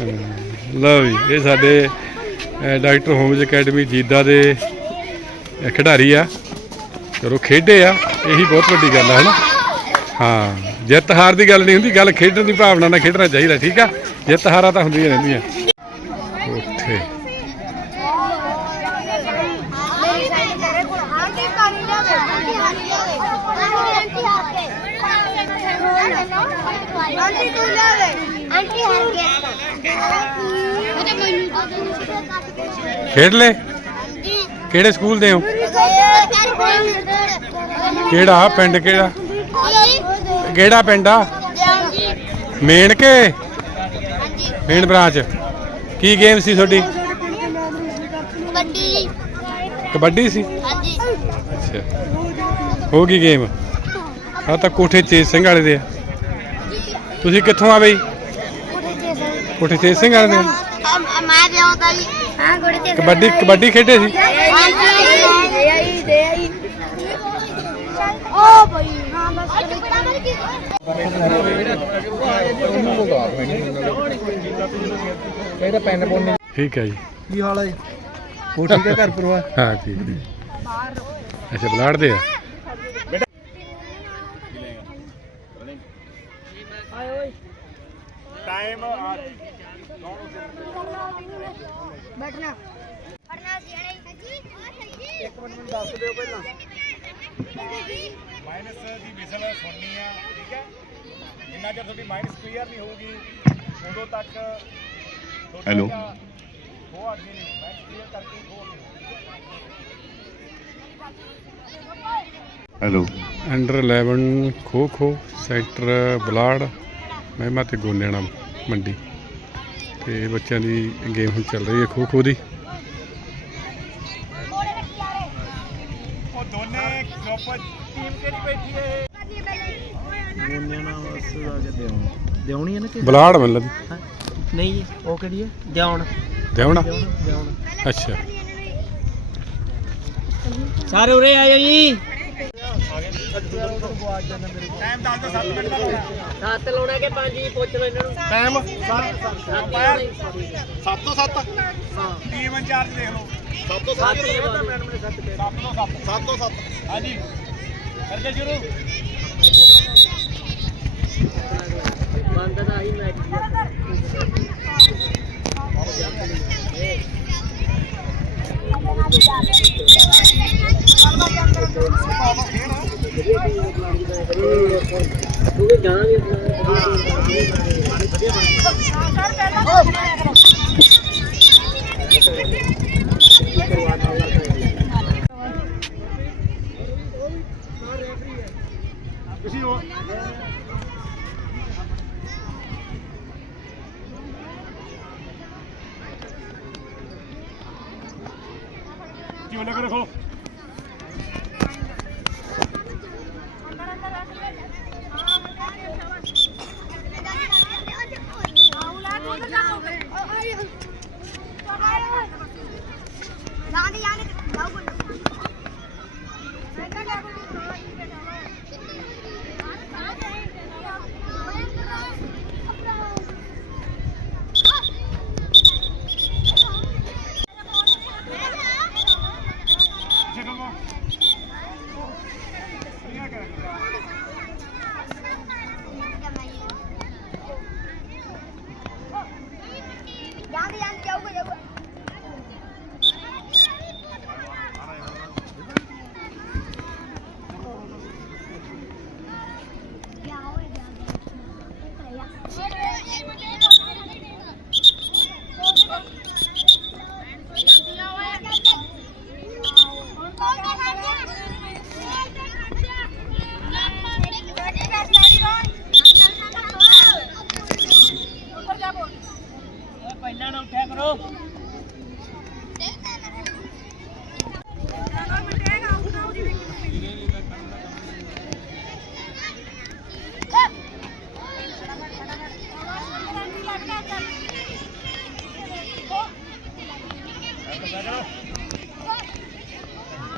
ਲਓ ਜੀ, ਇਹ ਸਾਡੇ ਡਾਕਟਰ ਹੋਮਜ਼ ਅਕੈਡਮੀ ਜੀਦਾ ਦੇ ਖਿਡਾਰੀ ਆ। ਚਲੋ ਖੇਡੇ ਆ, ਇਹੀ ਬਹੁਤ ਵੱਡੀ ਗੱਲ ਆ, ਹਨਾ? ਹਾਂ, ਜਿੱਤ ਹਾਰ ਦੀ ਗੱਲ ਨਹੀਂ ਹੁੰਦੀ, ਗੱਲ ਖੇਡਣ ਦੀ ਭਾਵਨਾ ਨਾਲ ਖੇਡਣਾ ਚਾਹੀਦਾ, ਠੀਕ ਆ? ਜਿੱਤ ਹਾਰਾਂ ਤਾਂ ਹੁੰਦੀਆਂ ਰਹਿੰਦੀਆਂ ਉੱਥੇ ਆਂਟੀ ਤੂੰ ਲੈ ਆਂਟੀ ਹਰ ਗਿਆ ਉਹਦੇ ਮੈਨੂੰ ਖੇਡ ਲੈ? ਕਿਹੜੇ ਸਕੂਲ ਦੇ ਹੋ? ਕਿਹੜਾ ਪਿੰਡ ਕਿਹੜਾ? ਕਿਹੜਾ ਪਿੰਡ ਆ? ਮੇਨ ਕੇ? Main branch. ਕੀ ਗੇਮ ਸੀ ਤੁਹਾਡੀ? ਕਬੱਡੀ ਕਬੱਡੀ ਸੀ? ਹਾਂਜੀ। ਅੱਛਾ। ਹੋ ਗਈ ਗੇਮ। ਆ ਤਾਂ ਕੋਠੇ ਚੇਤ ਸਿੰਘ ਵਾਲੇ ਦੇ ਆ। ਤੁਸੀਂ ਕਿੱਥੋਂ ਆ ਬਈ? ਕੋਠੇ ਚੇਤ ਸਿੰਘ। ਵਾਲੇ ਦੇ? ਆ? ਮੈਂ ਤੇ ਆਉਂਦਾ ਜੀ। ਹਾਂ ਤੇ ਕਬੱਡੀ ਕਬੱਡੀ ਖੇਡੇ ਸੀ? ਬਈ ਹਾਂ ਬਸ ਇਹਦਾ ਪੈਨ ਪੁੰਨ ਠੀਕ ਹੈ ਜੀ। ਕੀ ਹਾਲ ਹੈ ਉਹ ਠੀਕ ਹੈ ਘਰ ਪਰਿਵਾਰ? ਹਾਂ ਠੀਕ ਹੈ ਅੱਛਾ ਬਲਾੜਦੇ ਆ। ਬੈਠਣਾ। ਪੜਨਾ ਸੀ ਹਣੇ ਹਾਂਜੀ ਇੱਕ ਮਿੰਟ ਮੈਨੂੰ ਦੱਸ ਦਿਓ ਪਹਿਲਾਂ। ਮਾਈਨਸ ਦੀ ਵਿਸਲ ਸੁਣਨੀ ਆ ਠੀਕ ਹੈ? ਜਿੰਨਾ ਚਿਰ ਤੁਹਾਡੀ ਮਾਈਨਸ ਕਲੀਅਰ ਨਹੀਂ ਹੋਊਗੀ ਉਦੋਂ ਤੱਕ Hello. ਉਹ ਅੱਗੇ ਨਹੀਂ ਮਾਈਨਸ ਕਲੀਅਰ ਕਰਕੇ ਉਹ hello under 11 kho kho sector ਬਲਾੜ ਮਹਿਮਾ ਤੇ ਗੋਨੇਣਾ ਮੰਡੀ। ਤੇ ਬੱਚਿਆਂ ਦੀ ਗੇਮ ਹੁਣ ਚੱਲ ਰਹੀ ਹੈ ਖੋ ਖੋ ਦੀ। ਉਹ ਦੋਨੇ ਗਰੁੱਪ ਟੀਮ ਕਿਹੜੀ ਬੈਠੀ ਹੈ ਮੋਨਿਆ ਨਾਮ ਉਸ ਦਾ ਕਿ ਦਿਉਣ ਦਿਉਣੀ ਹੈ ਨਾ ਕਿ ਬਲਾੜ ਮਤਲਬ ਹਾਂ? ਨਹੀਂ ਜੀ ਉਹ ਕਿਹੜੀ ਹੈ? ਦਿਉਣ ਦੇਵਣਾ ਦਿਉਣ ਦਿਉਣ ਅੱਛਾ। ਸਾਰੇ ਉਰੇ ਆਇਓ ਜੀ। ਟਾਈਮ ਦੱਸ ਦਿਓ 7 ਮਿੰਟ ਦਾ ਲਾਉਣਾ ਸੱਤ ਲਾਉਣਾ ਕਿ ਪੰਜ ਜੀ ਪੁੱਛ ਲਓ ਇਹਨਾਂ ਨੂੰ। ਟਾਈਮ? 7 ਸੱਤ ਤੋਂ 7 ਹਾਂ। ਟੀਮ ਇੰਚਾਰਜ ਦੇਖ ਲਓ। 7 ਤੋਂ ਸੱਤ ਹੀ ਲਵਾ ਦਿਓ। ਮੈਡਮ ਨੇ ਸੱਤ ਕਿਹਾ। 7 ਤੋਂ 7 7 ਤੋਂ 7 ਹਾਂਜੀ। ਕਰਕੇ ਸ਼ੁਰੂ। ਬੰਦ ਦਾ ਹੀ ਮੈਚ ਹੀ ਆ ਤੂੰ ਜਾਣਾਂਗੇ ਤੁਸੀਂ ਉਹ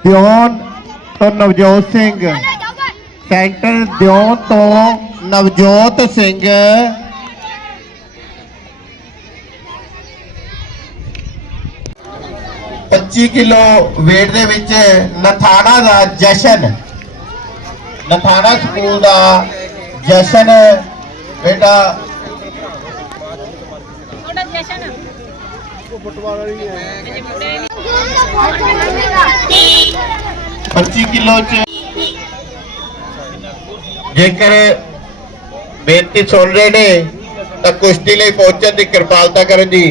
ਦਿਓਨ ਤੋਂ ਨਵਜੋਤ ਸਿੰਘ। ਸੈਂਟਰ ਦਿਓਨ ਤੋਂ ਨਵਜੋਤ ਸਿੰਘ। ਪੱਚੀ ਕਿਲੋ weight ਦੇ ਵਿੱਚ ਨਥਾਣਾ ਦਾ ਜਸ਼ਨ। ਨਥਾਣਾ ਸਕੂਲ ਦਾ ਜਸ਼ਨ। ਬੇਟਾ ਫੁੱਟਬਾਲ 25 ਕਿਲੋ ਚ ਜੇਕਰ ਬੇਨਤੀ ਸੁਣ ਰਹੇ ਨੇ ਤਾਂ ਕੁਸ਼ਤੀ ਲਈ ਪਹੁੰਚਣ ਦੀ ਕਿਰਪਾਲਤਾ ਕਰਨ ਜੀ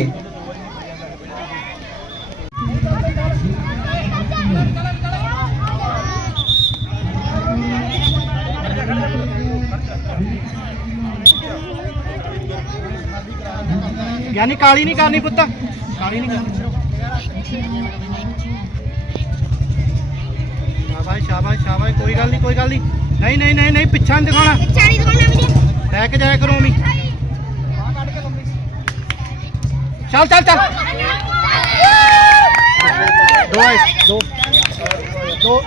ਯਾਨੀ ਕਾਲੀ ਨਹੀਂ ਕਰਨੀ ਪੁੱਤ। ਕਾਲੀ ਨਹੀਂ ਕਰਨੀ ਸ਼ਾਬਾਸ਼ ਸ਼ਾਬਾਸ਼ ਸ਼ਾਬਾਸ਼, ਕੋਈ ਗੱਲ ਨਹੀਂ, ਕੋਈ ਗੱਲ ਨਹੀਂ। ਨਹੀਂ ਨਹੀਂ ਨਹੀਂ ਨਹੀਂ, ਪਿੱਛਾ ਨਹੀਂ ਦਿਖਾਉਣਾ। ਚਾਰੀ ਦੁਕਾਨਾਂ ਵੀ ਲੈ ਕੇ ਜਾਇਆ ਕਰੋ ਵੀ ਚੱਲ ਚੱਲ ਚੱਲ। ਦੋ ਦੋ। ਦੋ।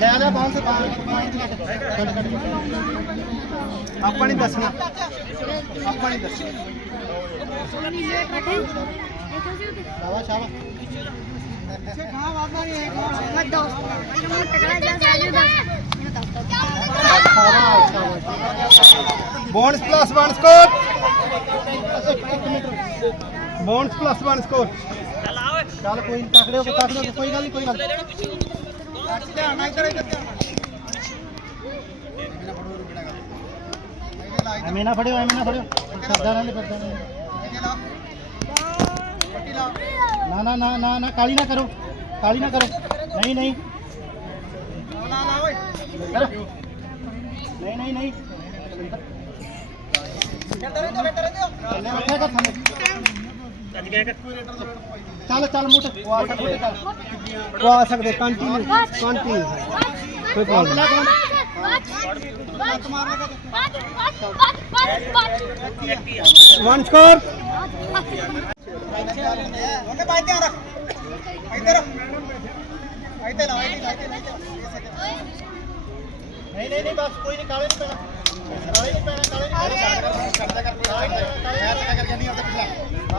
ਲੈ ਲੈ ਬਾਹਰ ਸੇ ਆਪਾਂ ਨਹੀਂ ਦੱਸਣਾ। ਆਪਾਂ ਨਹੀਂ ਦੱਸਣਾ। ਸ਼ਾਬਾਸ਼ ਸ਼ਾਬਾਸ਼ ਮੈਂ ਦੋਸਤ ਮੈਂ ਟਕਰਾ ਜਾ ਸਾਜੂ ਦਾ bonus plus 1 score bonus plus 1 score ਚੱਲ ਕੋਈ ਤਕੜੇ ਹੋ ਤਕੜੇ ਕੋਈ ਗੱਲ ਨਹੀਂ ਕੋਈ ਗੱਲ ਐਵੇਂ ਨਾ ਫੜਿਓ ਐਵੇਂ ਨਾ ਫੜਿਓ। ਕਰਦਾ ਰਹਿੰਦੇ ਫਿਰਦਾ ਰਹਿੰਦੇ ਨਾ ਨਾ ਨਾ ਨਾ ਨਾ ਕਾਲੀ ਨਾ ਕਰੋ। ਕਾਲੀ ਨਾ ਕਰੋ। ਨਹੀਂ ਨਹੀਂ। ਕਰੋ। ਨਹੀਂ ਨਹੀਂ ਨਹੀਂ। ਥੱਲੇ ਬੈਠੇਗਾ ਥੱਲੇ? ਚੱਲ ਚੱਲ ਮੁੱਠ ਆ ਸਕਦੇ ਚੱਲ। ਆ ਸਕਦੇ ਕੰਟੀਨਿਊ ਕੰਟੀਨਿਊ ਕੋਈ ਪ੍ਰੋਬਲਮ ਨਹੀਂ। ਵਨ ਸਕੋਰ ਨਹੀਂ ਨਹੀਂ ਨਹੀਂ ਬਸ ਕੋਈ ਨਹੀਂ ਕਾਲੇ ਨਹੀਂ ਪੈਣਾ ਕਾਲੇ ਨਹੀਂ ਕਾਲੇ ਨਹੀਂ ਪੈਣਾ ਕਰਦਾ ਕਰ ਕਰ ਕਰ ਨਹੀਂ ਆਉਂਦਾ ਪਿਛਲਾ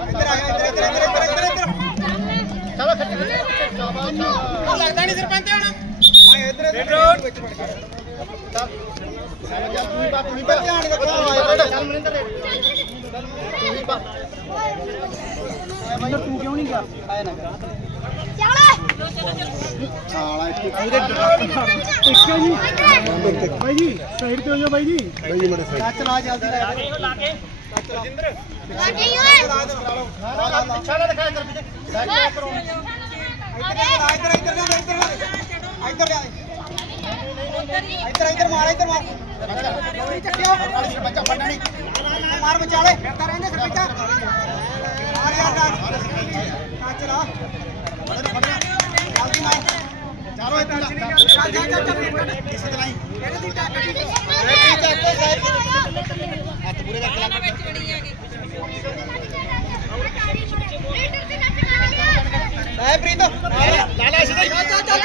ਇੱਧਰ ਆ ਇੱਧਰ ਇੱਧਰ ਇੱਧਰ ਇੱਧਰ ਇੱਧਰ ਚਲੋ ਖੱਟੀ ਸ਼ਾਬਾਸ਼ ਲੱਗਦਾ ਨਹੀਂ ਸਰਪੰਚ ਹੁਣ ਮੈਂ ਇੱਧਰ ਇੱਧਰ ਵਿੱਚ ਵੜ ਗਿਆ ਚੱਲ ਚੱਲ ਤੂੰ ਹੀ ਬਾ ਤੂੰ ਹੀ ਬਾ ਧਿਆਨ ਰੱਖੋ ਚੱਲ ਮਨਿੰਦਰ ਦੇ ਤੂੰ ਹੀ ਬਾ ਮੈਨੂੰ ਤੂੰ ਕਿਉਂ ਨਹੀਂ ਗਿਆ? ਆਇਆ ਨਾ ਕਰ ਸਾਲਾ ਇੱਥੇ ਇਹਦੇ ਟਿੱਕੇ ਜੀ ਬਾਈ ਜੀ ਸਾਈਡ ਤੇ ਹੋ ਜਾਓ ਬਾਈ ਜੀ ਬਾਈ ਜੀ ਮੜੇ ਸਾਈਡ ਚਲਾ ਜਲਦੀ ਲਾ ਕੇ ਰਜਿੰਦਰ ਨਾ ਨਾ ਪਿੱਛਾ ਨਾ ਦਿਖਾਇਆ ਕਰ ਪਿੱਛੇ ਲੈ ਕੇ ਆਇਆ ਕਰੋ ਇੱਧਰ ਇੱਧਰ ਲਿਆ ਇੱਧਰ ਲਿਆ ਇੱਧਰ ਲਿਆ ਇੱਧਰ ਇੱਧਰ ਮਾਰ ਇੱਧਰ ਮਾਰ ਨਹੀਂ ਚੱਕਿਓ ਵਾਲੀ ਸਰਪੰਚਾ ਫੜਨਾ ਨਹੀਂ ਮਾਰ ਵਿਚਾਲੇ ਫਿਰਦਾ ਰਹਿੰਦੇ ਸਰਪੰਚਾ ਮਾਰ ਯਾਰ ਨਾ ਚਲਾ ਜਲਦੀ ਮਾਰ ਚਾਰੋ ਇੱਧਰ ਚੱਲ ਚੱਲ ਚੱਲ ਚੱਲ ਕਿਸੇ ਚਲਾਈ ਇਹਦੇ ਦੀ ਟੱਕ ਹੱਥ ਪੂਰੇ ਕਰਕੇ ਲਾ ਵਿੱਚ ਵੜੀ ਹੈਗੀ ਲੈ ਪ੍ਰੀਤ ਲਾ ਲੈ ਸਿੱਧਾ ਹੀ ਚੱਲ ਚੱਲ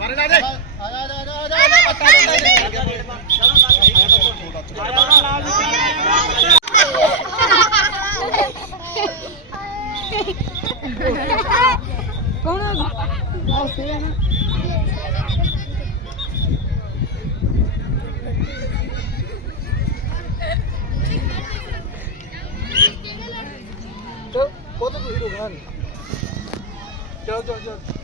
ਮਾਰੇ ਨਾ ਦੇ ਆ ਜਾ ਆ ਜਾ ਆ ਜਾ ਆ ਜਾ ਉਹ ਤਾਂ ਕੋਈ ਰੋਕਣਾ ਨਹੀਂ ਚਲੋ ਚਲੋ ਚਲੋ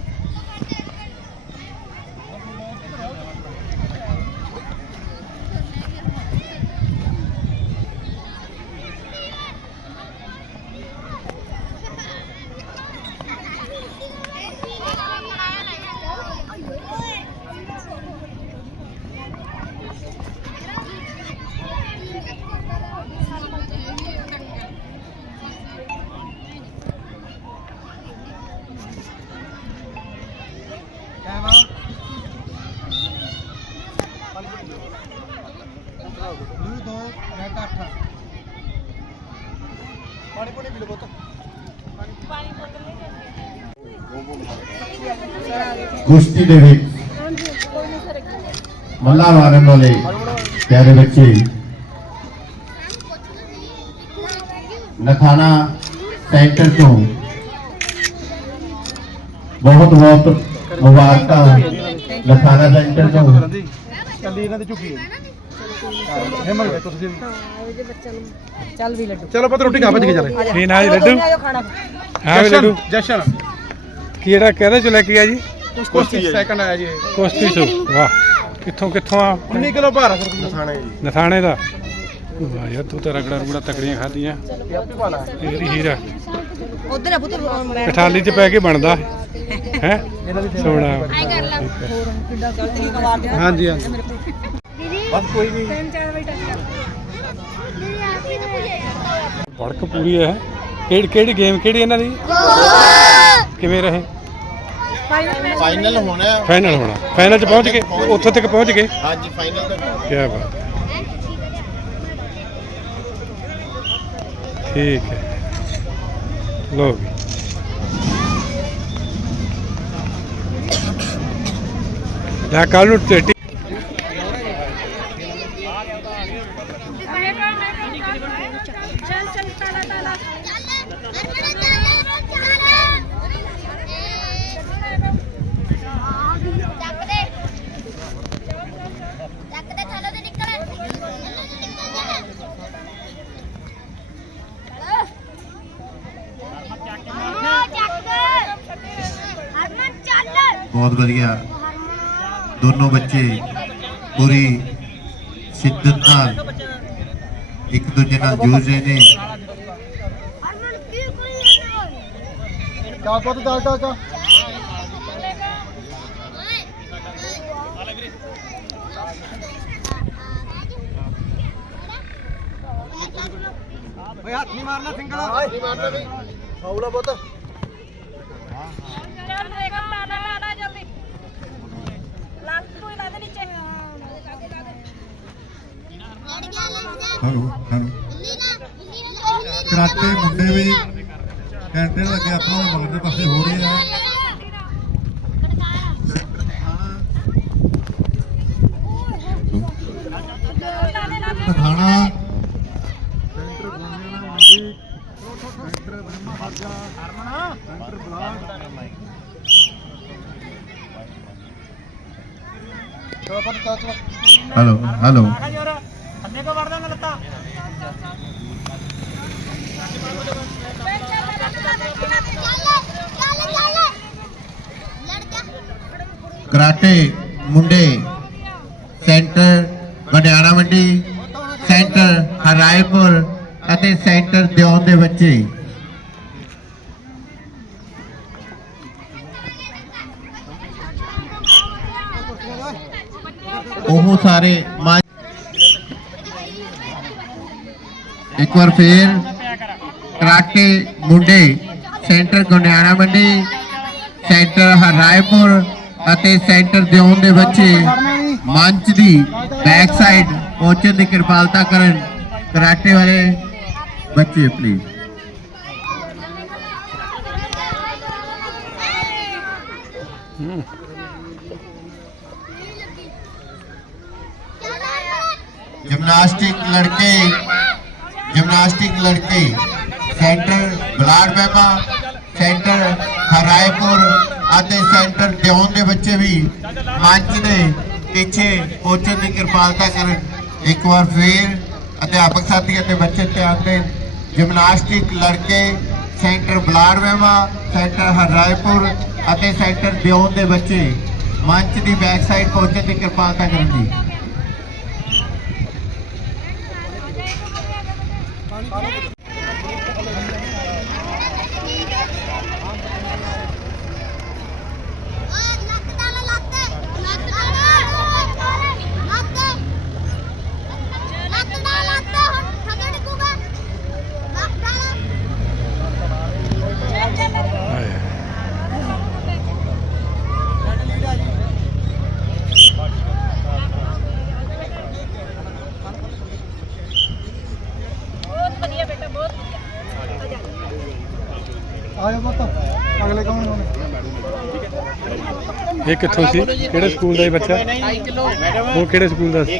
ਬਲੂ ਦੋ ਰੈਡ 8 ਪਾਣੀ ਪੂਣੀ ਪੀ ਲਓ ਪੁੱਤ ਕੁਸ਼ਤੀ ਦੇ ਵਿੱਚ ਮੱਲਾ ਮਾਰਨ ਵਾਲੇ ਪਿਆਰੇ ਬੱਚੇ ਲਖਾਣਾ ਸੈਂਟਰ ਤੋਂ ਬਹੁਤ ਬਹੁਤ ਮੁਬਾਰਕਾਂ। ਲਖਾਣਾ ਸੈਂਟਰ ਤੋਂ। ਕੱਲੀ ਇਹਨਾਂ ਦੀ ਝੁਕੀ ਹੈ ਤੁਸੀਂ ਚੱਲ ਵੀ ਲੱਡੂ। ਚਲੋ ਪੁੱਤ ਰੋਟੀ ਖਾ ਭੱਜ ਕੇ ਚੱਲੇ। ਕੀ ਨਾ ਜੀ ਲੱਡੂ? ਹਾਂ ਵੀ ਲੱਡੂ। ਜਸ਼ਨ ਕਿਹੜਾ ਕਿਹਦੇ ਚ ਲੈ ਕੇ ਆ ਜੀ? ਕੁਸ਼ਤੀ ਸੈਕੰਡ ਆਇਆ ਜੀ। ਕੁਸ਼ਤੀ ਚ ਵਾਹ। ਕਿੱਥੋਂ ਕਿੱਥੋਂ ਆ? 19 ਕਿਲੋ ਭਾਰ ਆ ਸਰ ਨਸਾਣਾ ਜੀ। ਨਥਾਣੇ ਦਾ? ਵਾਹ ਯਾਰ ਤੂੰ ਤਾਂ ਰਗੜਾ ਰੁਗੜਾ ਤਕੜੀਆਂ ਖਾਧੀਆਂ। ਇਹ ਹੀਰਾ। ਉਧਰ ਆ ਪੁੱਤ ਮੈਂ ਕਠਾਲੀ ਚ ਪੈ ਕੇ ਬਣਦਾ। ਹੈ? ਸੋਣਾ ਗਲਤੀ ਕਮਾਰ ਦੇ ਹਾਂਜੀ ਹਾਂਜੀ ਦੀਦੀ ਬਸ ਕੋਈ ਨਹੀਂ ਦੀਦੀ ਆਪੀ ਤਾਂ ਪੁੱਛੇ ਵੜਕ ਪੂਰੀ ਹੈ। ਕਿਹੜੀ ਕਿਹੜੀ ਗੇਮ ਕਿਹੜੀ ਇਹਨਾਂ ਦੀ? ਕਿਵੇਂ ਰਹੇ? ਫਾਈਨਲ ਹੋਣਾ। ਹੈ। ਫਾਈਨਲ ਹੋਣਾ। ਫਾਈਨਲ ਚ ਪਹੁੰਚ ਗਏ? ਉੱਥੇ ਤੱਕ ਪਹੁੰਚ ਗਏ? ਹਾਂਜੀ ਫਾਈਨਲ ਤੱਕ। ਕੀ ਬਾਤ ਹੈ। ਠੀਕ ਹੈ ਲੋ ਵੀ ਲੈ ਕੱਲ ਨੂੰ ਤੇ ਚੱਲ ਚੱਲ ਤਾਲਾ ਤਾਲਾ ਚੱਕ ਦੇ ਚੱਕ ਦੇ ਥੱਲੇ ਤੇ ਨਿਕਲ ਚੱਕ ਹਰਮਨ ਚੱਲ ਬਹੁਤ ਵਧੀਆ ਦੋਨੋਂ ਬੱਚੇ ਪੂਰੀ ਸ਼ਿੱਦਤ ਨਾਲ ਇੱਕ ਦੂਜੇ ਨਾਲ ਜੂਝ ਰਹੇ ਨੇ ਹਰਮਨ ਕੀ ਕਰੀ ਜਾਂਦੇ ਕਾ ਪੁੱਤ ਚੱਲ ਚੱਲ ਚੱਲ ਓਏ ਹੱਥ ਨਹੀਂ ਮਾਰਨਾ ਸਿੰਗਲ ਹੱਥ ਨਹੀਂ ਮਾਰਨਾ ਵੀ ਫਾਉਲਾ ਪੁੱਤ ਚੱਲ ਰੇਗਾ ਲਾਦਾ ਲਾਦਾ ਜਲਦੀ ਲਾਲ ਤੂੰ ਲਾ ਦੇ ਨੀਚੇ ਲੜ ਗਿਆ ਲੜ ਜਾ ਹਲੋ ਹਲੋ ਕਰਾਟੇ ਮੁੰਡੇ ਵੀ ਘੰਟੇ ਲੱਗੇ ਆਪਾਂ ਨੂੰ ਮਗਰ ਦੇ ਪਾਸੇ ਹੋ ਰਹੇ ਆ। ਖਾਣਾ ਚਲੋ ਪੁੱਤ ਚੱਲ ਚੱਲ ਹਲੋ ਹਲੋ ਅੰਨੇ ਕੋ ਵੜਦਾ ਨਾ ਲੱਤਾ ਕਰਾਟੇ ਮੁੰਡੇ ਸੈਂਟਰ ਗੰਡਿਆਣਾ ਮੰਡੀ ਸੈਂਟਰ ਹਰਾਇਪੁਰ ਅਤੇ ਸੈਂਟਰ ਦਿਉਣ ਦੇ ਬੱਚੇ ਉਹ ਸਾਰੇ ਇੱਕ ਵਾਰ ਫੇਰ ਕਰਾਟੇ ਮੁੰਡੇ ਸੈਂਟਰ ਗੰਡਿਆਣਾ ਮੰਡੀ, ਸੈਂਟਰ ਹਰਾਇਪੁਰ ਅਤੇ ਸੈਂਟਰ ਦਿਉਣ ਦੇ ਬੱਚੇ ਮੰਚ ਦੀ ਬੈਕ ਸਾਈਡ ਪਹੁੰਚਣ ਦੀ ਕਿਰਪਾਲਤਾ ਕਰਨ ਕਰਾਟੇ ਵਾਲੇ ਬੱਚੇ ਪਲੀਜ਼ ਜਿਮਨਾਸਟਿਕ ਲੜਕੇ ਜਿਮਨਾਸਟਿਕ ਲੜਕੇ ਸੈਂਟਰ ਬਲਾਡ ਮਹਿਮਾ ਸੈਂਟਰ ਹਰਾਇਪੁਰ ਅਤੇ ਸੈਂਟਰ ਦਿਉਣ ਦੇ ਬੱਚੇ ਵੀ ਮੰਚ ਦੇ ਪਿੱਛੇ ਪਹੁੰਚਣ ਦੀ ਕਿਰਪਾਲਤਾ ਕਰਨ। ਇੱਕ ਵਾਰ ਫੇਰ ਅਧਿਆਪਕ ਸਾਥੀ ਅਤੇ ਬੱਚੇ ਧਿਆਨ ਦੇਣ। ਜਿਮਨਾਸਟਿਕ ਲੜਕੇ ਸੈਂਟਰ ਬਲਾਡ ਮਹਿਮਾ ਸੈਂਟਰ ਹਰਾਇਪੁਰ ਅਤੇ ਸੈਂਟਰ ਦਿਉਣ ਦੇ ਬੱਚੇ ਮੰਚ ਦੀ ਬੈਕ ਸਾਈਡ ਪਹੁੰਚਣ ਦੀ ਕਿਰਪਾਲਤਾ ਕਰਨ ਜੀ Okay. ਇਹ ਕਿੱਥੋਂ ਸੀ ਕਿਹੜੇ ਸਕੂਲ ਦਾ ਇਹ ਬੱਚਾ? ਉਹ ਕਿਹੜੇ ਸਕੂਲ ਦਾ ਸੀ?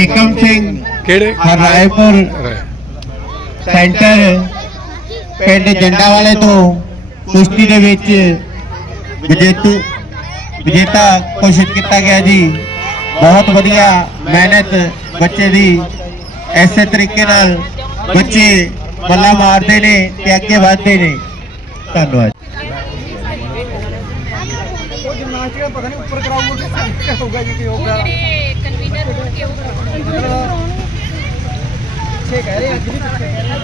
ਏਕਮ ਸਿੰਘ ਕਿਹੜੇ? ਹਰਾਇਪੁਰ ਸੈਂਟਰ ਪਿੰਡ ਜੰਡਾ ਵਾਲੇ ਤੋਂ ਕੁਸ਼ਤੀ ਦੇ ਵਿੱਚ ਵਿਜੇਤੂ ਵਿਜੇਤਾ ਘੋਸ਼ਿਤ ਕੀਤਾ ਗਿਆ ਜੀ। ਬਹੁਤ ਵਧੀਆ ਮਿਹਨਤ ਬੱਚੇ ਦੀ ਐਸੇ ਤਰੀਕੇ ਨਾਲ ਬੱਚੇ ਬੱਲਾ ਮਾਰਦੇ ਨੇ ਤੇ ਅੱਗੇ ਵਧਦੇ ਨੇ। ਧੰਨਵਾਦ। ਉਹ ਜਿਮਨਾਸਟਿਕ ਦਾ ਪਤਾ ਨਹੀਂ ਉੱਪਰ ਕਰਾਉਂਗੇ ਕਿ ਹੋਊਗਾ ਜੀ ਕਿ ਹੋਊਗਾ ਪਿੱਛੇ ਕਹਿ ਰਹੇ ਅੱਜ ਵੀ ਪਿੱਛੇ ਕਹਿ ਰਹੇ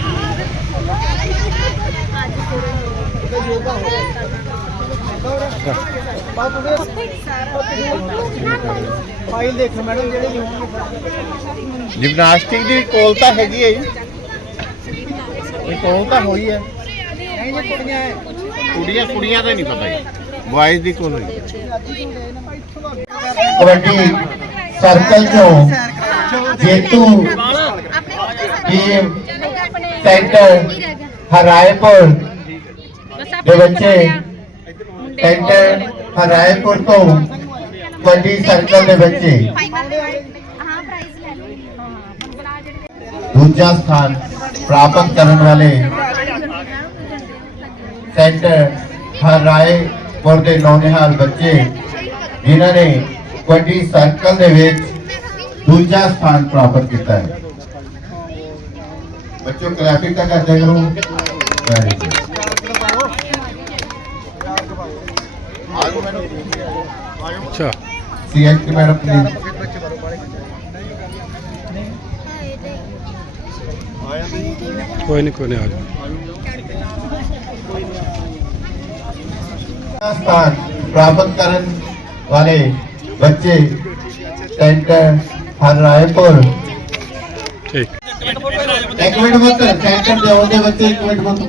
ਉਹਦਾ ਯੋਗਾ ਹੋ ਫਾਈਲ ਦੇਖੋ ਮੈਡਮ ਜਿਹੜੇ ਜਿਮਨਾਸਟਿਕ ਦੀ ਕੋਲ ਤਾਂ ਹੈਗੀ ਹੈ ਇਹ ਕੋਲ ਤਾਂ ਹੋਈ ਹੈ। ਨਹੀਂ ਜੇ ਕੁੜੀਆਂ ਹੈ? ਕੁੜੀਆਂ ਕੁੜੀਆਂ ਦਾ ਨਹੀਂ ਪਤਾ ਜੀ। ਬॉयਜ਼ ਦੀ ਕੋਲ ਹੋਈ ਕਬੱਡੀ ਸਰਕਲ ਚੋਂ ਜੇਤੂ ਟੀਮ ਸੈਂਟਰ ਹਰਾਇਪੁਰ ਦੇ ਬੱਚੇ ਸੈਂਟਰ ਹਰਾਇਪੁਰ ਤੋਂ ਕਬੱਡੀ ਸਰਕਲ ਦੇ ਬੱਚੇ ਹਾਂ ਦੂਜਾ ਸਥਾਨ ਪ੍ਰਾਪਤ ਕਰਨ ਵਾਲੇ ਸੈਂਟਰ ਹਰਾਇਪੁਰ ਦੇ ਨੌਨਿਹਾਲ ਬੱਚੇ ਜਿਨ੍ਹਾਂ ਨੇ ਕਬੱਡੀ ਸਰਕਲ ਦੇ ਵਿੱਚ ਦੂਜਾ ਸਥਾਨ ਪ੍ਰਾਪਤ ਕੀਤਾ ਹੈ। ਬੱਚੋ ਕਲੈਪਿੰਗ ਤਾਂ ਕਰਦੇ ਕਰੋ। ਵੈਰੀ ਗੁੱਡ ਅੱਛਾ। ਸੀਐਚਟੀ ਮੈਡਮ ਪਲੀਜ਼ ਕੋਈ ਨਹੀਂ ਕੋਈ ਨਹੀਂ ਆ ਜਾਓ। ਸਥਾਨ ਪ੍ਰਾਪਤ ਕਰਨ ਵਾਲੇ ਬੱਚੇ ਸੈਂਟਰ ਹਰਾਇਪੁਰ ਠੀਕ। ਇੱਕ ਮਿੰਟ ਮਤ ਸੈਂਟਰ ਦੇ ਆਉਂਦੇ ਬੱਚੇ ਇੱਕ ਮਿੰਟ ਮਤ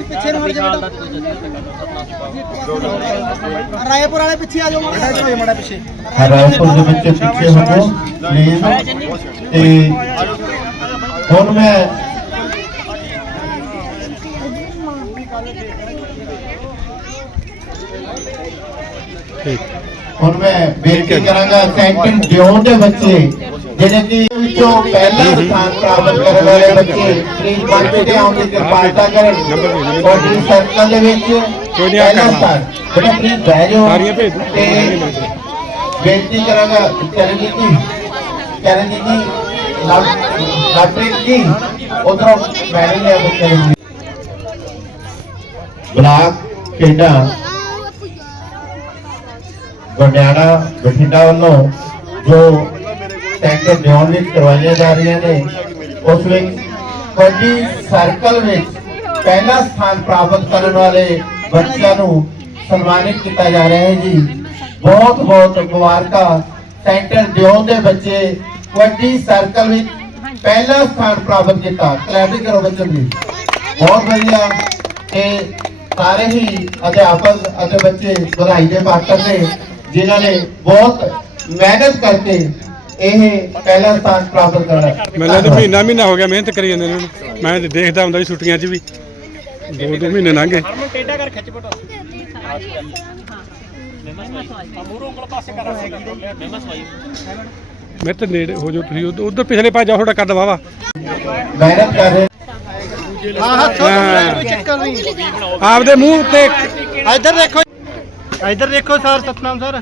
ਪਿੱਛੇ ਨੂੰ ਹਟ ਜਾ ਰਾਏਪੁਰ ਵਾਲੇ ਪਿੱਛੇ ਆ ਜਾਓ ਮਾੜਾ ਮਾੜਾ ਪਿੱਛੇ। ਹਰਾਇਪੁਰ ਦੇ ਬੱਚੇ ਪਿੱਛੇ ਹਟੋ ਪਲੀਜ਼ ਤੇ ਹੁਣ ਮੈਂ ਹੁਣ ਮੈਂ ਬੇਨਤੀ ਕਰਾਂਗਾ ਸੈਂਟਰ ਦਿਉਣ ਦੇ ਬੱਚੇ ਜਿਹੜੇ ਕਿ ਵਿੱਚੋਂ ਪਹਿਲਾ ਸਥਾਨ ਪ੍ਰਾਪਤ ਕਰਨ ਵਾਲੇ ਬੱਚੇ ਪਲੀਜ਼ ਮੰਚ ਤੇ ਆਉਣ ਦੀ ਕਿਰਪਾਲਤਾ ਕਰਨ ਸਰਕਲ ਦੇ ਵਿੱਚ ਕੋਈ ਨਹੀਂ, ਆ ਪਹਿਲਾ। ਸਥਾਨ। ਬੇਟਾ ਪਲੀਜ਼ ਬਹਿ ਜਾਓ। ਤੇ ਬੇਨਤੀ ਕਰਾਂਗਾ ਚਰਨਜੀਤ ਜੀ ਚਰਨਜੀਤ ਜੀ ਲਵਪ੍ਰੀਤ ਜੀ ਉਧਰੋਂ ਮੈਡਮ ਨੇ ਬੱਚੇ ਨੂੰ। ਬਲਾਕ ਖੇਡਾਂ ਗੋਨਿਆਣਾ ਬਠਿੰਡਾ ਵੱਲੋਂ ਜੋ ਸੈਂਟਰ ਨਿਉਣ ਵਿੱਚ ਕਰਵਾਈਆਂ ਜਾ ਰਹੀਆਂ ਨੇ, ਉਸ ਵਿੱਚ ਕਬੱਡੀ ਸਰਕਲ ਵਿੱਚ ਪਹਿਲਾ ਸਥਾਨ ਪ੍ਰਾਪਤ ਕਰਨ ਵਾਲੇ ਬੱਚਿਆਂ ਨੂੰ ਸਨਮਾਨਿਤ ਕੀਤਾ ਜਾ ਰਿਹਾ ਹੈ ਜੀ। ਬਹੁਤ ਬਹੁਤ ਮੁਬਾਰਕਾਂ। ਸੈਂਟਰ ਦਿਉਣ ਦੇ ਬੱਚੇ ਕਬੱਡੀ ਸਰਕਲ ਵਿੱਚ ਪਹਿਲਾ ਸਥਾਨ ਪ੍ਰਾਪਤ ਕੀਤਾ। ਕਲੈਪਿੰਗ ਕਰੋ ਬੱਚਿਆਂ ਦੀ। ਬਹੁਤ ਵਧੀਆ ਤੇ ਸਾਰੇ ਹੀ ਅਧਿਆਪਕ ਅਤੇ ਬੱਚੇ ਵਧਾਈ ਦੇ ਪਾਤਰ ਨੇ ਜਿਨ੍ਹਾਂ ਨੇ ਬਹੁਤ ਮਿਹਨਤ ਕਰਕੇ ਇਹ ਪਹਿਲਾ ਸਥਾਨ ਪ੍ਰਾਪਤ ਕਰਨਾ ਮੈਨੂੰ ਤਾਂ ਮਹੀਨਾ ਮਹੀਨਾ ਹੋ ਗਿਆ ਮਿਹਨਤ ਕਰੀ ਜਾਂਦੇ ਨੇ ਮੈਂ ਤੇ ਦੇਖਦਾ ਹੁੰਦਾ ਸੀ ਛੁੱਟੀਆਂ 'ਚ ਵੀ। ਦੋ ਦੋ ਮਹੀਨੇ ਲੰਘ ਗਏ। ਹਰਮਨ ਟੇਡਾ ਕਰ ਖਿੱਚ ਮੇਰੇ ਤੇ ਨੇੜੇ ਹੋ ਜਾਓ ਤੁਸੀਂ ਉਧ- ਉਧਰ ਪਿਛਲੇ ਪਾਸੇ ਜਾਓ ਥੋੜਾ ਕੱਦ ਵਾਵਾ ਮਿਹਨਤ ਕਰ ਰਹੇ। ਹਾਂ ਚੱਕਰ ਨਹੀਂ। ਆਪਦੇ ਮੂੰਹ ਤੇ ਇੱਧਰ ਦੇਖੋ ਇੱਧਰ ਦੇਖੋ ਸਰ ਸਤਨਾਮ ਸਰ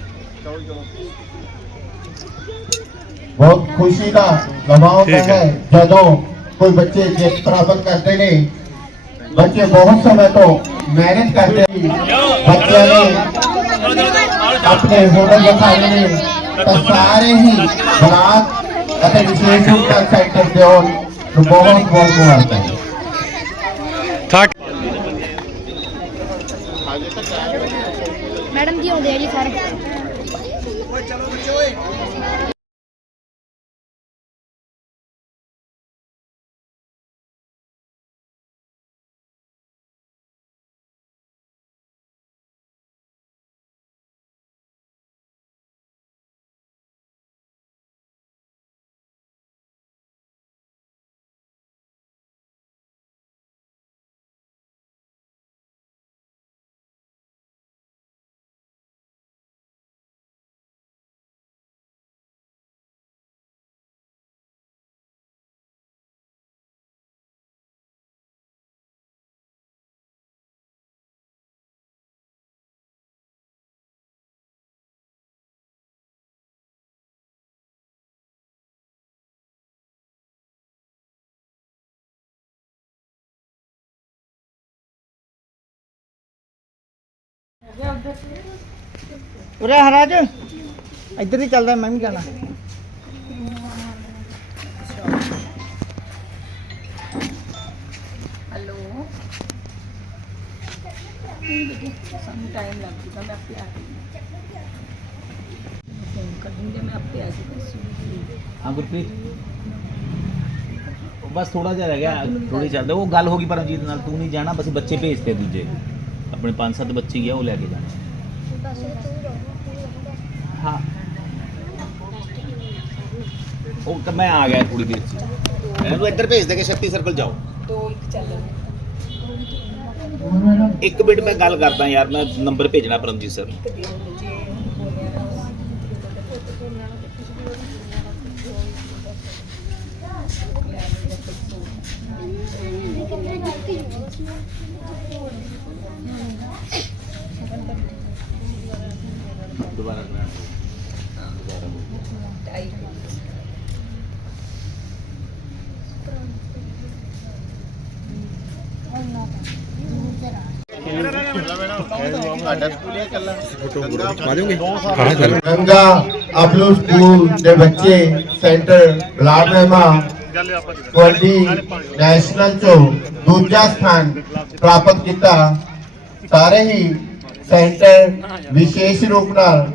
ਬਹੁਤ ਖੁਸ਼ੀ ਦਾ ਲਮਹਾ ਹੁੰਦਾ ਠੀਕ ਹੈ। ਹੈ ਜਦੋਂ ਕੋਈ ਬੱਚੇ ਜਿੱਤ ਪ੍ਰਾਪਤ ਕਰਦੇ ਨੇ ਬੱਚੇ ਬਹੁਤ ਸਮੇਂ ਤੋਂ ਮਿਹਨਤ ਕਰਦੇ ਨੇ ਬੱਚਿਆਂ ਨੇ ਆਪਣੇ ਹੁਨਰ ਦਿਖਾਏ ਨੇ ਤਾਂ ਸਾਰੇ ਹੀ ਬਲਾਕ ਅਤੇ ਵਿਸ਼ੇਸ਼ ਰੂਪ ਨਾਲ ਸੈਂਟਰ ਦੇ ਨੂੰ ਬਹੁਤ ਬਹੁਤ ਮੁਬਾਰਕਾਂ ਥੱਕ ਮੈਡਮ ਜੀ ਆਉਂਦੇ ਆ ਜੀ ਉਰੇ ਹਰਾਜ। ਇੱਧਰ ਹੀ ਚੱਲਦਾ ਮੈਂ ਵੀ ਜਾਣਾ। ਹੈਲੋ ਸਾਨੂੰ ਟਾਈਮ ਲੱਗ ਜੂਗਾ ਮੈਂ ਆਪੇ ਆ ਗਈ। ਫੋਨ ਕਰ ਦੂੰਗੀ ਮੈਂ ਆਪੇ ਆ ਜੂਗਾ ਹਾਂ ਗੁਰਪ੍ਰੀਤ। ਉਹ ਬਸ ਥੋੜਾ ਜਿਹਾ ਰਹਿ ਗਿਆ ਥੋੜੀ ਚੱਲਦਾ। ਉਹ ਗੱਲ ਹੋ ਗਈ ਪਰਮਜੀਤ ਨਾਲ ਤੂੰ ਨਹੀਂ ਜਾਣਾ ਬਸ ਬੱਚੇ ਭੇਜਤੇ ਦੂਜੇ। ਆਪਣੇ ਪੰਜ ਸੱਤ ਬੱਚੇ ਗਿਆ ਉਹ ਲੈ ਕੇ ਜਾਣਾ। ਹਾਂ। ਉਹ ਤਾਂ ਮੈਂ ਆ ਗਿਆ ਥੋੜੀ ਦੇਰ ਚ ਇਹਨੂੰ ਇੱਧਰ ਭੇਜ ਦੇ ਕੇ 36 ਸਰਕਲ ਜਾਓ। ਦੋ ਇੱਕ ਚੱਲ ਇੱਕ ਮਿੰਟ ਮੈਂ ਗੱਲ ਕਰਦਾ ਯਾਰ ਮੈਂ ਨੰਬਰ ਭੇਜਣਾ ਪਰਮਜੀਤ ਸਰ ਨੂੰ। ਇੱਕ ਦਿਨ ਜੇ ਬੋਲਿਆ ਦੁਬਾਰਾ ਕਰਾਂ ਦੁਬਾਰਾ ਢਾਈ ਹਾਂ ਚੱਲ ਗੰਗਾ ਸਕੂਲ ਦੇ ਬੱਚੇ, ਸੈਂਟਰ ਬਲਾਡ ਕਬੱਡੀ ਨੈਸ਼ਨਲ ਚੋਂ ਦੂਜਾ ਸਥਾਨ ਪ੍ਰਾਪਤ ਕੀਤਾ। ਸਾਰੇ ਹੀ ਸੈਂਟਰ ਵਿਸ਼ੇਸ਼ ਰੂਪ ਨਾਲ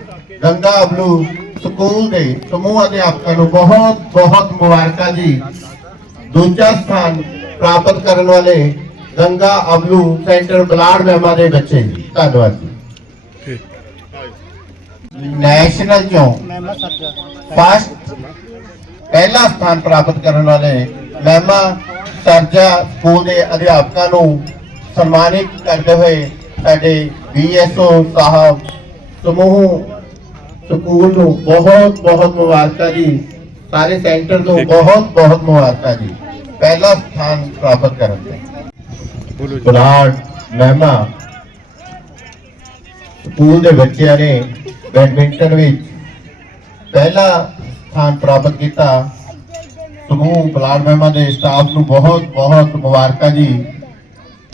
ਗੰਗਾ ਅਬਲੂ ਸਕੂਲ ਦੇ ਸਮੂਹ ਅਧਿਆਪਕਾਂ ਨੂੰ ਬਹੁਤ ਬਹੁਤ ਮੁਬਾਰਕਾਂ ਜੀ। ਦੂਜਾ ਸਥਾਨ ਪ੍ਰਾਪਤ ਕਰਨ ਵਾਲੇ ਗੰਗਾ ਅਬਲੂ ਸੈਂਟਰ ਬਲਾਡ ਮਹਿਮਾ ਦੇ ਬੱਚੇ ਜੀ। ਧੰਨਵਾਦ ਜੀ। ਨੈਸ਼ਨਲ ਚੋਂ ਫਸਟ, ਪਹਿਲਾ ਸਥਾਨ ਪ੍ਰਾਪਤ ਕਰਨ ਵਾਲੇ ਮਹਿਮਾ ਸਰਜਾ ਸਕੂਲ ਦੇ ਅਧਿਆਪਕਾਂ ਨੂੰ ਸਨਮਾਨਿਤ ਕਰਦੇ ਹੋਏ ਸਾਡੇ ਬੀਐਸਓ ਸਾਹਿਬ ਸਮੂਹ ਸਕੂਲ ਨੂੰ ਬਹੁਤ ਬਹੁਤ ਮੁਬਾਰਕਾਂ ਜੀ। ਸਾਰੇ ਸੈਂਟਰ ਨੂੰ ਬਹੁਤ ਬਹੁਤ ਮੁਬਾਰਕਾਂ ਜੀ। ਪਹਿਲਾ ਸਥਾਨ ਪ੍ਰਾਪਤ ਕਰਨ ਤੇ ਬੋਲੋ ਜੀ। ਬਲਾਡ ਮਹਿਮਾ ਸਕੂਲ ਦੇ ਬੱਚਿਆਂ ਨੇ ਬੈਡਮਿੰਟਨ ਵਿੱਚ ਪਹਿਲਾ ਸਥਾਨ ਪ੍ਰਾਪਤ ਕੀਤਾ। ਸਮੂਹ ਬਲਾਡ ਮਹਿਮਾ ਦੇ ਸਟਾਫ ਨੂੰ ਬਹੁਤ ਬਹੁਤ ਮੁਬਾਰਕਾਂ ਜੀ।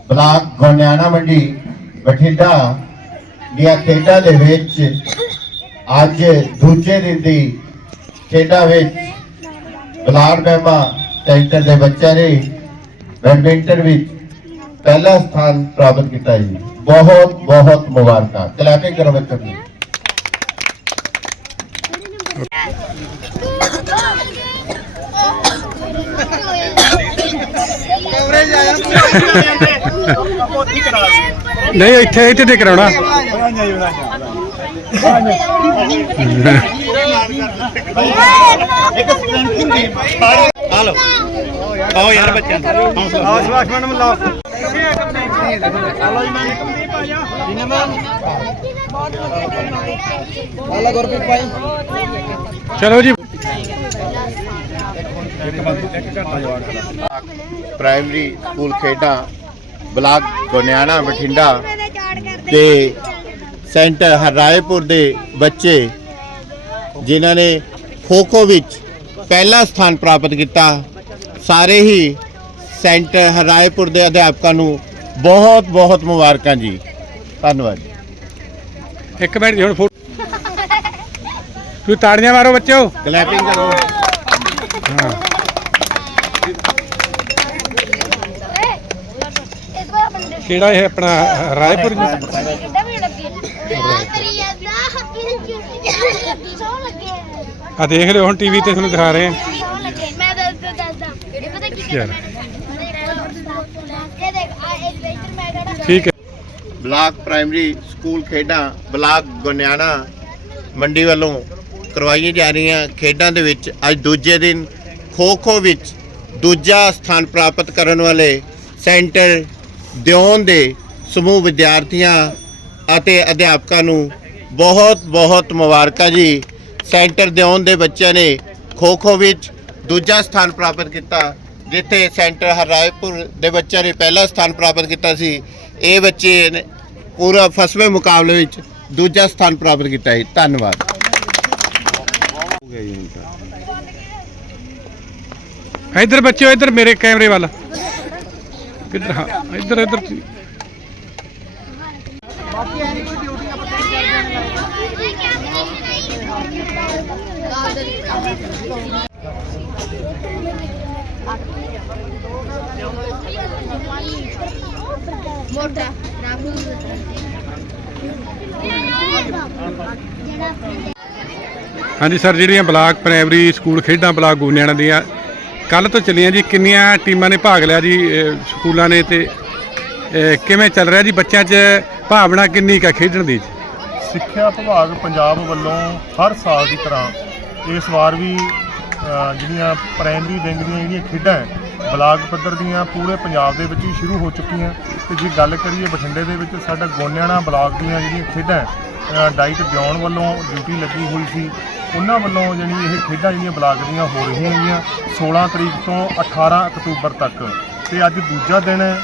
ਬਲਾਕ ਗੋਨਿਆਣਾ ਮੰਡੀ ਬਠਿੰਡਾ ਦੀਆਂ ਖੇਡਾਂ ਦੇ ਵਿੱਚ ਅੱਜ ਦੂਜੇ ਦਿਨ ਦੀ ਖੇਡਾਂ ਵਿੱਚ ਬਲਾਡ ਮਹਿਮਾ ਸੈਂਟਰ ਦੇ ਬੱਚਿਆਂ ਨੇ ਬੈਡਮਿੰਟਨ ਵਿੱਚ ਪਹਿਲਾ ਸਥਾਨ ਪ੍ਰਾਪਤ ਕੀਤਾ ਜੀ। ਬਹੁਤ ਬਹੁਤ ਮੁਬਾਰਕਾਂ। ਕਲੈਪਿੰਗ ਕਰੋ ਬੱਚਿਆਂ ਨੂੰ ਕਵਰੇਜ ਆਇਆ। ਨਹੀਂ, ਇੱਥੇ ਇੱਥੇ ਤੇ ਕਰਾਉਣਾ। ਹਲੋ ਆਓ ਯਾਰ ਬੱਚਿਆਂ ਆਓ ਸ਼ਵਾਸ ਮੈਡਮ ਲਾਓ ਚਲੋ ਜੀ। ਪ੍ਰਾਇਮਰੀ ਸਕੂਲ ਖੇਡਾਂ ਬਲਾਕ ਗੋਨਿਆਣਾ ਬਠਿੰਡਾ ਤੇ ਸੈਂਟਰ ਹਰਾਏਪੁਰ ਦੇ ਬੱਚੇ ਜਿਨ੍ਹਾਂ ਨੇ ਖੋ ਖੋ ਵਿੱਚ ਪਹਿਲਾ ਸਥਾਨ ਪ੍ਰਾਪਤ ਕੀਤਾ ਸਾਰੇ ਹੀ ਸੈਂਟਰ ਹਰਾਏਪੁਰ ਦੇ ਅਧਿਆਪਕਾਂ ਨੂੰ ਬਹੁਤ ਬਹੁਤ ਮੁਬਾਰਕਾਂ ਜੀ। ਧੰਨਵਾਦ ਜੀ। ਇੱਕ ਮਿੰਟ ਜੀ ਹੁਣ ਫੋਟੋ ਤੁਸੀਂ ਤਾੜੀਆਂ ਮਾਰੋ ਬੱਚਿਓ। ਕਲੈਪਿੰਗ ਕਰੋ ਹਾਂ ਇਸ ਵਾਰ ਬੰਦੇ ਕਿਹੜਾ ਇਹ ਆਪਣਾ ਰਾਏਪੁਰ ਜੀ ਕਿੱਦਾਂ ਵੀ ਲੱਗੇ ਆ ਕਰੀ ਜਾਂਦਾ ਲੱਗੀ ਸੌ ਲੱਗੇ ਆ ਦੇਖ ਲਿਓ, ਹੁਣ ਟੀਵੀ ਤੇ ਤੁਹਾਨੂੰ ਦਿਖਾ ਰਹੇ ਆ ਸੌ ਲੱਗੇ ਮੈਂ ਦੱਸ ਦੱਸਦਾ ਕਿਹੜੀ ਪਤਾ ਕੀ ਯਾਰ। ਇਹ ਦੇਖ ਆ ਐਡਵੈਂਚਰ ਮੈਂ ਕਿਹੜਾ ਠੀਕ ਹੈ ਬਲਾਕ ਪ੍ਰਾਇਮਰੀ ਸਕੂਲ ਖੇਡਾਂ, ਬਲਾਕ ਗੋਨਿਆਣਾ ਮੰਡੀ ਵੱਲੋਂ ਕਰਵਾਈਆਂ ਜਾ ਰਹੀਆਂ ਖੇਡਾਂ ਦੇ ਵਿੱਚ ਅੱਜ ਦੂਜੇ ਦਿਨ ਖੋ ਖੋ ਵਿੱਚ ਦੂਜਾ ਸਥਾਨ ਪ੍ਰਾਪਤ ਕਰਨ ਵਾਲੇ ਸੈਂਟਰ ਦਿਉਨ ਦੇ ਸਮੂਹ ਵਿਦਿਆਰਥੀਆਂ ਅਤੇ ਅਧਿਆਪਕਾਂ ਨੂੰ ਬਹੁਤ ਬਹੁਤ ਮੁਬਾਰਕਾਂ ਜੀ। ਸੈਂਟਰ ਦਿਉਨ ਦੇ ਬੱਚਿਆਂ ਨੇ ਖੋ ਖੋ ਵਿੱਚ ਦੂਜਾ ਸਥਾਨ ਪ੍ਰਾਪਤ ਕੀਤਾ, ਜਿੱਥੇ ਸੈਂਟਰ ਹਰਾਏਪੁਰ ਦੇ ਬੱਚਿਆਂ ਨੇ ਪਹਿਲਾ ਸਥਾਨ ਪ੍ਰਾਪਤ ਕੀਤਾ ਸੀ। ਇਹ ਬੱਚੇ ਨੇ ਪੂਰਾ ਫਸਵੇਂ ਮੁਕਾਬਲੇ ਵਿੱਚ ਦੂਜਾ ਸਥਾਨ ਪ੍ਰਾਪਤ ਕੀਤਾ ਹੈ ਧੰਨਵਾਦ। ਇੱਧਰ ਬੱਚਿਓ, ਇੱਧਰ ਮੇਰੇ ਕੈਮਰੇ ਵੱਲ। ਕਿੱਧਰ? ਹਾਂ ਇੱਧਰ ਇੱਧਰ ਬਾਕੀ ਐ ਨਹੀਂ ਕੋਈ ਡਿਊਟੀ ਆਪਾਂ ਤਿੰਨ ਚਾਰ ਦਿਨ ਲਾਏ ਮੋਟਾ ਰਾਹੁਲ ਜਿਹੜਾ ਹਾਂਜੀ ਸਰ ਜਿਹੜੀਆਂ ਬਲਾਕ ਪ੍ਰਾਇਮਰੀ ਸਕੂਲ ਖੇਡਾਂ ਬਲਾਕ ਗੋਨਿਆਣਾ ਦੀਆਂ ਕੱਲ ਤੋਂ ਚੱਲੀਆਂ ਜੀ, ਕਿੰਨੀਆਂ ਟੀਮਾਂ ਨੇ ਭਾਗ ਲਿਆ ਜੀ ਸਕੂਲਾਂ ਨੇ ਤੇ ਕਿਵੇਂ ਚੱਲ ਰਿਹਾ ਜੀ, ਬੱਚਿਆਂ 'ਚ ਭਾਵਨਾ ਕਿੰਨੀ ਕਾ ਖੇਡਣ ਦੀ? ਸਿੱਖਿਆ ਵਿਭਾਗ ਪੰਜਾਬ ਵੱਲੋਂ ਹਰ ਸਾਲ ਦੀ ਤਰ੍ਹਾਂ ਇਸ ਵਾਰ ਵੀ ਜਿਹੜੀਆਂ ਪ੍ਰਾਇਮਰੀ ਵਿੰਗ ਦੀਆਂ ਜਿਹੜੀਆਂ ਖੇਡਾਂ ਬਲਾਕ ਪੱਧਰ ਦੀਆਂ, ਪੂਰੇ ਪੰਜਾਬ ਦੇ ਵਿੱਚ ਹੀ ਸ਼ੁਰੂ ਹੋ ਚੁੱਕੀਆਂ। ਤੇ ਜੇ ਗੱਲ ਕਰੀਏ ਬਠਿੰਡੇ ਦੇ ਵਿੱਚ, ਸਾਡਾ ਗੋਨਿਆਣਾ ਬਲਾਕ ਦੀਆਂ ਜਿਹੜੀਆਂ ਖੇਡਾਂ ਡਾਈਟ ਬਿਉਣ ਵੱਲੋਂ ਡਿਊਟੀ ਲੱਗੀ ਹੋਈ ਸੀ। ਉਹਨਾਂ ਵੱਲੋਂ ਜਿਹੜੀ ਇਹ ਖੇਡਾਂ ਜਿਹੜੀਆਂ ਬਲਾਕ ਦੀਆਂ ਹੋ ਰਹੀਆਂ ਹੈਗੀਆਂ 16 ਤਰੀਕ ਤੋਂ 18 ਅਕਤੂਬਰ ਤੱਕ। ਤੇ ਅੱਜ ਦੂਜਾ ਦਿਨ ਹੈ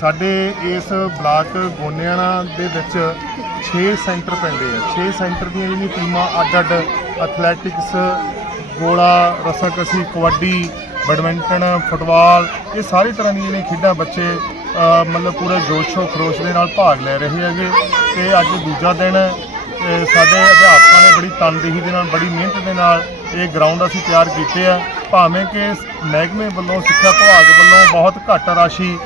ਸਾਡੇ ਇਸ ਬਲਾਕ ਗੋਨਿਆਣਾ ਦੇ ਵਿੱਚ 6 ਸੈਂਟਰ ਪੈਂਦੇ ਆ। 6 ਸੈਂਟਰ ਦੀਆਂ ਜਿਹੜੀਆਂ ਟੀਮਾਂ ਅੱਡ ਅੱਡ ਐਥਲੈਟਿਕਸ, ਗੋਲਾ ਰਸਾਕਸੀ ਕਬੱਡੀ, ਬੈਡਮਿੰਟਨ, ਫੁੱਟਬਾਲ, ਇਹ ਸਾਰੀ ਤਰ੍ਹਾਂ ਦੀਆਂ ਜਿਹੜੀਆਂ ਖੇਡਾਂ ਬੱਚੇ ਮਤਲਬ ਪੂਰੇ ਜੋਸ਼ੋ ਖਰੋਸ਼ ਦੇ ਨਾਲ ਭਾਗ ਲੈ ਰਹੇ ਹੈਗੇ ਤੇ ਅੱਜ ਦੂਜਾ ਦਿਨ ਸਾਡੇ ਅਧਿਆਪਕਾਂ ਨੇ ਬੜੀ ਤਨਦੇਹੀ ਦੇ ਨਾਲ, ਬੜੀ ਮਿਹਨਤ ਦੇ ਨਾਲ ਇਹ ਗਰਾਊਂਡ ਅਸੀਂ ਤਿਆਰ ਕੀਤੇ ਆ। ਭਾਵੇਂ ਕਿ ਮਹਿਕਮੇ ਵੱਲੋਂ, ਸਿੱਖਿਆ ਵਿਭਾਗ ਵੱਲੋਂ ਬਹੁਤ ਘੱਟ ਰਾਸ਼ੀ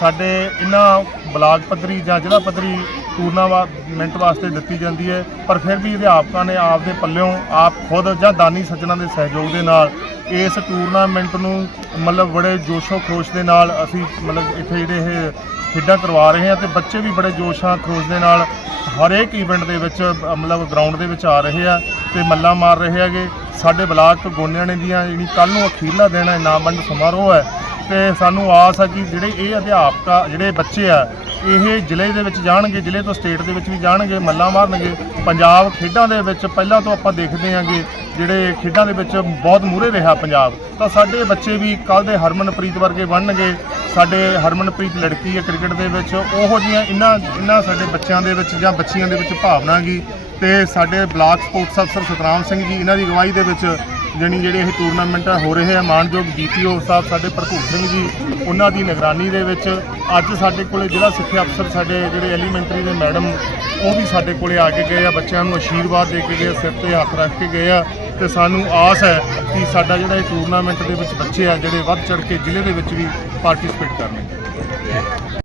ਸਾਡੇ ਇਹਨਾਂ ਬਲਾਕ ਪੱਧਰੀ ਜਾਂ ਜ਼ਿਲ੍ਹਾ ਪੱਧਰੀ ਟੂਰਨਾਮੈਂਟ ਵਾਸਤੇ ਦਿੱਤੀ ਜਾਂਦੀ ਹੈ, ਪਰ ਫਿਰ ਵੀ ਅਧਿਆਪਕਾਂ ਨੇ ਆਪ ਦੇ ਪੱਲਿਓਂ ਆਪ ਖੁਦ ਜਾਂ ਦਾਨੀ ਸੱਜਣਾ ਦੇ ਸਹਿਯੋਗ ਦੇ ਨਾਲ ਇਸ ਟੂਰਨਾਮੈਂਟ ਨੂੰ ਮਤਲਬ ਬੜੇ ਜੋਸ਼ੋ ਖਰੋਸ਼ ਦੇ ਨਾਲ ਅਸੀਂ ਮਤਲਬ ਇੱਥੇ ਜਿਹੜੇ ਇਹ ਖੇਡਾਂ ਕਰਵਾ ਰਹੇ ਹਾਂ ਤੇ ਬੱਚੇ ਵੀ ਬੜੇ ਜੋਸ਼ਾਂ ਖਰੋਸ਼ ਦੇ ਨਾਲ ਹਰੇਕ ਇਵੈਂਟ ਦੇ ਵਿੱਚ, ਮਤਲਬ ਗਰਾਊਂਡ ਦੇ ਵਿੱਚ ਆ ਰਹੇ ਆ ਤੇ ਮੱਲਾ ਮਾਰ ਰਹੇ ਹੈਗੇ। ਸਾਡੇ ਬਲਾਕ ਗੋਨਿਆਣੇ ਦੀਆਂ ਜਿਹੜੀ ਕੱਲ ਨੂੰ ਅਖੀਰਲਾ ਦਿਨ ਹੈ ਇਨਾਮ ਵੰਡ ਸਮਾਰੋਹ ਹੈ। ਤੇ ਸਾਨੂੰ ਆਸ ਆ ਕਿ ਜਿਹੜੇ ਇਹ ਅਧਿਆਪਕ ਆ ਜਿਹੜੇ ਬੱਚੇ ਆ, ਇਹ ਜ਼ਿਲ੍ਹੇ ਦੇ ਵਿੱਚ ਜਾਣਗੇ, ਜ਼ਿਲ੍ਹੇ ਤੋਂ ਸਟੇਟ ਦੇ ਵਿੱਚ ਵੀ ਜਾਣਗੇ, ਮੱਲਾ ਮਾਰਨਗੇ। ਪੰਜਾਬ ਖੇਡਾਂ ਦੇ ਵਿੱਚ ਪਹਿਲਾਂ ਤੋਂ ਆਪਾਂ ਦੇਖਦੇ ਹਾਂਗੇ ਜਿਹੜੇ ਖੇਡਾਂ ਦੇ ਵਿੱਚ ਬਹੁਤ ਮੂਹਰੇ ਰਿਹਾ ਪੰਜਾਬ। ਤਾਂ ਸਾਡੇ ਬੱਚੇ ਵੀ ਕੱਲ ਦੇ ਹਰਮਨਪ੍ਰੀਤ ਵਰਗੇ ਬਣਨਗੇ। ਸਾਡੇ ਹਰਮਨਪ੍ਰੀਤ ਲੜਕੀ ਹੈ ਕ੍ਰਿਕਟ ਦੇ ਵਿੱਚ, ਉਹੋ ਜਿਹੀਆਂ ਇਹਨਾਂ ਇਹਨਾਂ ਸਾਡੇ ਬੱਚਿਆਂ ਦੇ ਵਿੱਚ ਜਾਂ ਬੱਚੀਆਂ ਦੇ ਵਿੱਚ ਭਾਵਨਾ ਗੀ ਤੇ ਸਾਡੇ ਬਲਾਕ ਸਪੋਰਟਸ ਅਫਸਰ ਸਤਨਾਮ ਸਿੰਘ ਜੀ ਇਹਨਾਂ ਦੀ ਅਗਵਾਈ ਦੇ ਵਿੱਚ ਜਾਣੀ ਜਿਹੜੇ ਇਹ ਟੂਰਨਾਮੈਂਟ ਹੋ ਰਹੇ ਆ, ਮਾਨਯੋਗ ਡੀਪੀਓ ਸਾਹਿਬ ਸਾਡੇ ਭਰਪੂਰ ਸਿੰਘ ਜੀ, ਉਹਨਾਂ ਦੀ ਨਿਗਰਾਨੀ ਦੇ ਵਿੱਚ ਅੱਜ ਸਾਡੇ ਕੋਲੇ ਜ਼ਿਲ੍ਹਾ ਸਿੱਖਿਆ ਅਫਸਰ ਸਾਡੇ ਜਿਹੜੇ ਐਲੀਮੈਂਟਰੀ ਦੇ ਮੈਡਮ, ਉਹ ਵੀ ਸਾਡੇ ਕੋਲੇ ਆ ਕੇ ਗਏ ਆ, ਬੱਚਿਆਂ ਨੂੰ ਆਸ਼ੀਰਵਾਦ ਦੇ ਕੇ ਗਏ ਸਿਰ ਤੇ ਹੱਥ ਰੱਖ ਕੇ ਗਏ ਆ, ਤੇ ਸਾਨੂੰ ਆਸ ਹੈ ਕਿ ਸਾਡਾ ਜਿਹੜਾ ਇਹ ਟੂਰਨਾਮੈਂਟ ਦੇ ਵਿੱਚ ਬੱਚੇ ਆ, ਜਿਹੜੇ ਵੱਧ ਚੜ ਕੇ ਜ਼ਿਲ੍ਹੇ ਦੇ ਵਿੱਚ ਵੀ ਪਾਰਟਿਸਿਪੇਟ ਕਰਨਗੇ।